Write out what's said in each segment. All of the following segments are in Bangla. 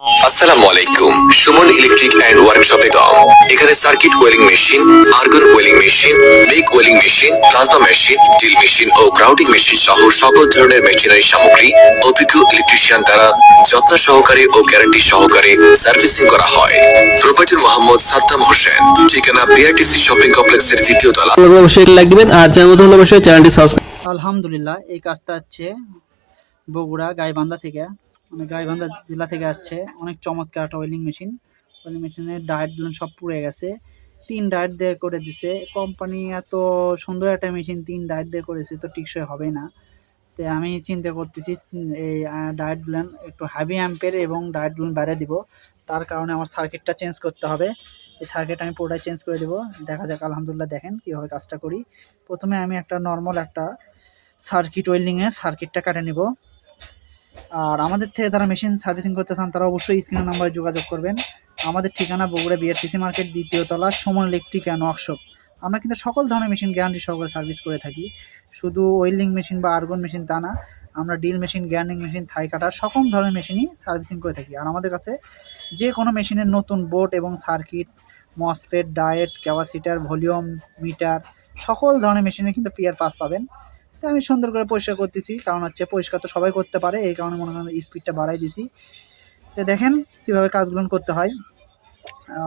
আসসালামু আলাইকুম। সুমন ইলেকট্রিক অ্যান্ড ওয়ার্কশপে গাও এখানে circuit welding machine argon welding machine big welding machine plasma machine drill machine ও গ্রাউন্ডিং মেশিন সহ সকল ধরনের মেশিনারি সামগ্রী অভিজ্ঞ ইলেকট্রিশিয়ান দ্বারা যত্ন সহকারে ও গ্যারান্টি সহকারে সার্ভিসিং করা হয়। প্রোপাইটার মোহাম্মদ সাদ্দাম হোসেন ঠিকানা বিআরটিসি শপিং কমপ্লেক্সের দ্বিতীয় তলা। অবশ্যই লাইক দিবেন। আর চ্যানেল হলে অবশ্যই চ্যানেলটি সাবস্ক্রাইব আলহামদুলিল্লাহ এই কাজটা হচ্ছে বগুড়া গাইবান্ধা থেকে। মানে গাইবান্ধা জেলা থেকে আসছে। অনেক চমৎকার একটা ওয়েলিং মেশিন। ওয়েলিং মেশিনের ডায়েট সব পুড়ে গেছে। তিন ডায়েট দিয়ে করে দিছে। কোম্পানি এত সুন্দর একটা মেশিন, তিন ডায়েট দিয়ে করেছে তো টিকসই হবে না। তো আমি চিন্তা করতেছি এই ডায়েট ব্লেন একটু হ্যাভি অ্যাম্পের এবং ডায়েট ব্লেন বাইরে দিব। তার কারণে আমার সার্কিটটা চেঞ্জ করতে হবে। এই সার্কিট আমি পুরোটাই চেঞ্জ করে দেবো। দেখা যাক, আলহামদুলিল্লাহ দেখেন কীভাবে কাজটা করি। প্রথমে আমি একটা নর্মাল একটা সার্কিট ওয়েল্ডিংয়ে সার্কিটটা কাটে নিব। আর আমাদের থেকে যারা মেশিন সার্ভিসিং করতে চান, তারা অবশ্যই স্ক্রিনের নাম্বারে যোগাযোগ করবেন। আমাদের ঠিকানা বগুড়া বিআরটিসি মার্কেট দ্বিতীয় তলা সমন ইলেকট্রিক অ্যান্ড ওয়ার্কশপ আমরা কিন্তু সকল ধরনের মেশিন গ্যারান্টি সহকারে সার্ভিস করে থাকি। শুধু ওয়েল্ডিং মেশিন বা আর্গন মেশিন তা না, আমরা ডিল মেশিন গ্যান্ডিং মেশিন থাই কাটার সকল ধরনের মেশিনই সার্ভিসিং করে থাকি। আর আমাদের কাছে যে কোনো মেশিনের নতুন বোর্ড এবং circuit MOSFET diode capacitor volume meter সকল ধরনের মেশিনে কিন্তু পিয়ার পাস পাবেন। আমি সুন্দর করে পরিষ্কার করতেছি। কারণ হচ্ছে পরিষ্কার তো সবাই করতে পারে, এই কারণে মনে করেন স্পিডটা বাড়াই দিছি। তো দেখেন কীভাবে কাজগুলো করতে হয়।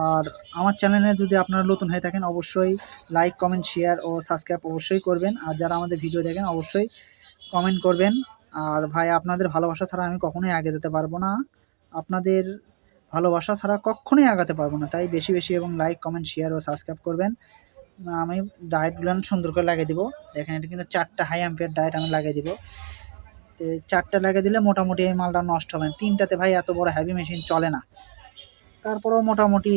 আর আমার চ্যানেলে যদি আপনারা নতুন হয়ে থাকেন, অবশ্যই লাইক কমেন্ট শেয়ার ও সাবস্ক্রাইব অবশ্যই করবেন। আর যারা আমাদের ভিডিও দেখেন, অবশ্যই কমেন্ট করবেন। আর ভাই, আপনাদের ভালোবাসা ছাড়া আমি কখনোই আগে যেতে পারব না। আপনাদের ভালোবাসা ছাড়া কখনোই আগাতে পারব না। তাই বেশি বেশি এবং লাইক কমেন্ট শেয়ার ও সাবস্ক্রাইব করবেন। আমি ডায়েটগুলো সুন্দর করে লাগিয়ে দিব। দেখেন, এটা কিন্তু চারটা হাই অ্যাম্পিয়ার ডায়েট আমি লাগিয়ে দিব। তো চারটা লাগিয়ে দিলে মোটামুটি এই মালটা নষ্ট হবে তিনটাতে ভাই এত বড় হ্যাভি মেশিন চলে না। তারপরেও মোটামুটি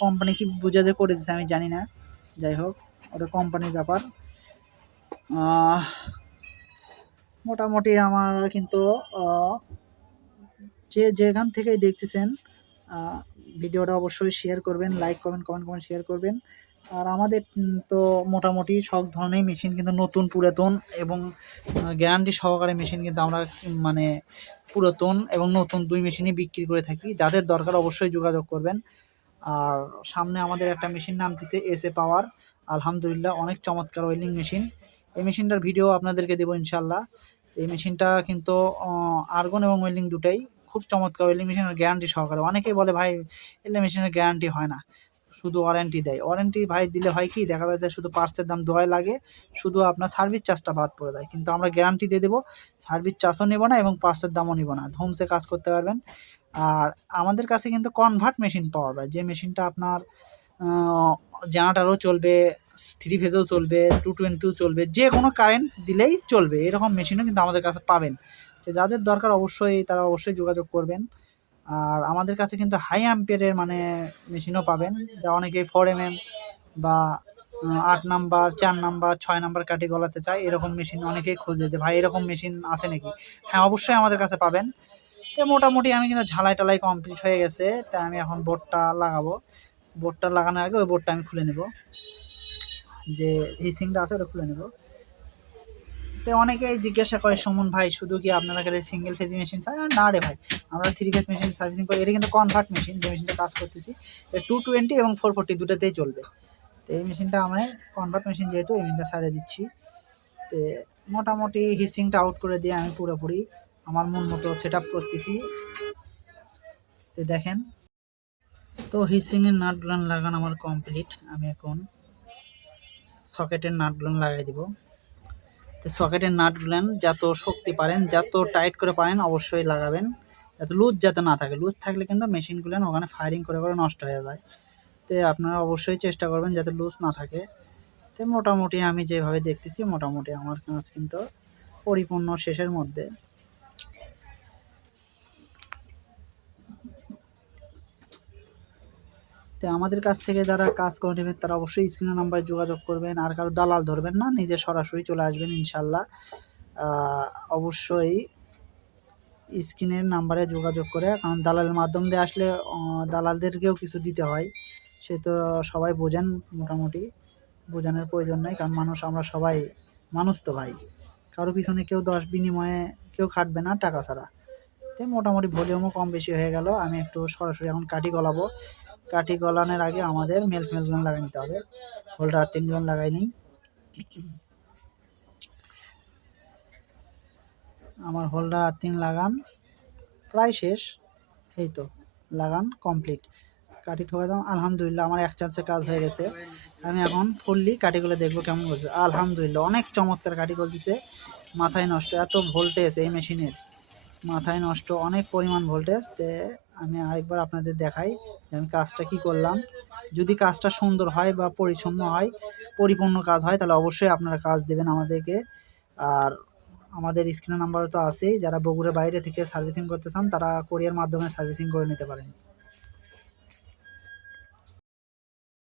কোম্পানি কি বুঝাতে করে দিচ্ছে আমি জানি না। যাই হোক, ওটা কোম্পানির ব্যাপার। মোটামুটি আমার কিন্তু যে যেখান থেকেই দেখতেছেন ভিডিওটা অবশ্যই শেয়ার করবেন লাইক করবেন কমেন্ট কমেন্ট শেয়ার করবেন। আর আমাদের তো মোটামুটি সব ধরনের মেশিন কিন্তু নতুন, পুরাতন এবং গ্যারান্টি সহকারে মেশিন কিন্তু আমরা মানে পুরাতন এবং নতুন দুই মেশিনই বিক্রি করে থাকি। যাদের দরকার অবশ্যই যোগাযোগ করবেন। আর সামনে আমাদের একটা মেশিন নামতেছে এস এ পাওয়ার আলহামদুলিল্লাহ, অনেক চমৎকার ওয়েলিং মেশিন। এই মেশিনটার ভিডিও আপনাদেরকে দেবো ইনশাল্লাহ এই মেশিনটা কিন্তু আর্গন এবং ওয়েলিং দুটাই। খুব চমৎকার ওয়েল্ডিং মেশিনের গ্যারান্টি সহকারে। অনেকেই বলে, ভাই, এলে মেশিনের গ্যারান্টি হয় না। শুধু ওয়ারেন্টি দেয়। ওয়ারেন্টি ভাই দিলে হয় কি, দেখা যায় যে শুধু পার্টসের দাম দোয়াই লাগে, শুধু আপনার সার্ভিস চার্জটা বাদ পড়ে দেয় কিন্তু আমরা গ্যারান্টি দিয়ে দেবো সার্ভিস চার্জও নেব না এবং পার্টসের দামও নেব না। ধুমসে কাজ করতে পারবেন। আর আমাদের কাছে কিন্তু কনভার্ট মেশিন পাওয়া যায়। যে মেশিনটা আপনার জেনারেটারও চলবে থ্রি ফেজও চলবে টু টোয়েন্টিও চলবে, যে কোনো কারেন্ট দিলেই চলবে। এরকম মেশিনও কিন্তু আমাদের কাছে পাবেন। যাদের দরকার অবশ্যই তারা অবশ্যই যোগাযোগ করবেন। আর আমাদের কাছে কিন্তু হাই অ্যাম্পিয়ারের মানে মেশিনও পাবেন। যা অনেকেই ফোর এম এম বা আট নাম্বার চার নাম্বার ছয় নাম্বার কাটি গলাতে চায়, এরকম মেশিন অনেকেই খোঁজে যে, ভাই, এরকম মেশিন আছে নাকি? হ্যাঁ অবশ্যই আমাদের কাছে পাবেন। তো মোটামুটি আমি কিন্তু ঝালাই টালাই কমপ্লিট হয়ে গেছে। তাই আমি এখন বোর্ডটা লাগাবো। বোর্ডটা লাগানোর আগে ওই বোর্ডটা আমি খুলে নেব। যে হিসিংটা আছে ওটা খুলে নেব। তো অনেকেই জিজ্ঞাসা করে, সুমন ভাই, শুধু কি আপনারা খালি সিঙ্গেল ফেজ মেশিন না রে ভাই, আমরা থ্রি ফেজ মেশিন সার্ভিসিং করি। এটা কিন্তু কনভার্ট মেশিন যে মেশিনটা কাজ করতেছি। টু টোয়েন্টি এবং ফোর ফোর্টি দুটাতেই চলবে। তো এই মেশিনটা আমরা কনভার্ট মেশিন যেহেতু, এই মেশিনটা সারিয়ে দিচ্ছি। তো মোটামুটি হিসিংটা আউট করে দিয়ে আমি পুরোপুরি আমার মন মতো সেট আপ করতেছি। তো দেখেন। তো হিসিংয়ের নাটগুলো লাগানো আমার কমপ্লিট আমি এখন সকেটের নাটগুলো লাগাই দিব। সকেটের নাটগুলেন, যত শক্তি পারেন, যত টাইট করে পারেন, অবশ্যই লাগাবেন। যাতে লুজ যাতে না থাকে। লুজ থাকলে কিন্তু মেশিনগুলেন ওখানে ফায়ারিং করে করে নষ্ট হয়ে যায়। তো আপনারা অবশ্যই চেষ্টা করবেন যাতে লুজ না থাকে। তো মোটামুটি আমি যেভাবে দেখতেছি, মোটামুটি আমার কাজ কিন্তু পরিপূর্ণ শেষের মধ্যে। তো আমাদের কাছ থেকে যারা কাজ করে নেবেন, তারা অবশ্যই স্ক্রিনের নাম্বারে যোগাযোগ করবেন। আর কারও দালাল ধরবেন না, নিজে সরাসরি চলে আসবেন ইনশাল্লাহ অবশ্যই স্ক্রিনের নাম্বারে যোগাযোগ করে, কারণ দালালের মাধ্যম দিয়ে আসলে দালালদেরকেও কিছু দিতে হয়। সে তো সবাই বোঝেন মোটামুটি, বোঝানোর প্রয়োজন নাই, কারণ মানুষ আমরা সবাই মানুষ তো ভাই। কারও পিছনে কেউ দশ বিনিময়ে কেউ খাটবে না টাকা ছাড়া। তো মোটামুটি ভলিউমও কম বেশি হয়ে গেল, আমি একটু সরাসরি এখন কাঠি গলাবো। কাঠি গলানোর আগে আমাদের মেল ফেলগুলো লাগিয়ে নিতে হবে। হোল্ডার তিনগুলো লাগাই নিই। আমার হোল্ডার আর তিন লাগান। প্রায় শেষ। এই তো, লাগান কমপ্লিট। কাঠি ঠোকা দাম আলহামদুলিল্লাহ, আমার এক চান্সে কাজ হয়ে গেছে। আমি এখন ফুললি কাঠিগুলো দেখব কেমন করছে আলহামদুলিল্লাহ, অনেক চমৎকার কাঠি করতেছে মাথায় নষ্ট, এত ভোল্টেজ এই মেশিনের। মাথায় নষ্ট, অনেক পরিমাণ ভোল্টেজ তে আমি আরেকবার আপনাদের দেখাই যে আমি কাজটা কি করলাম। যদি কাজটা সুন্দর হয় বা পরিচ্ছন্ন হয়, পরিপূর্ণ কাজ হয়, তাহলে অবশ্যই আপনারা কাজ দেবেন আমাদেরকে। আর আমাদের স্ক্রিনের নাম্বারও তো আছেই, যারা বগুড়ার বাইরে থেকে সার্ভিসিং করতে চান, তারা কোরিয়ার মাধ্যমে সার্ভিসিং করে নিতে পারেন।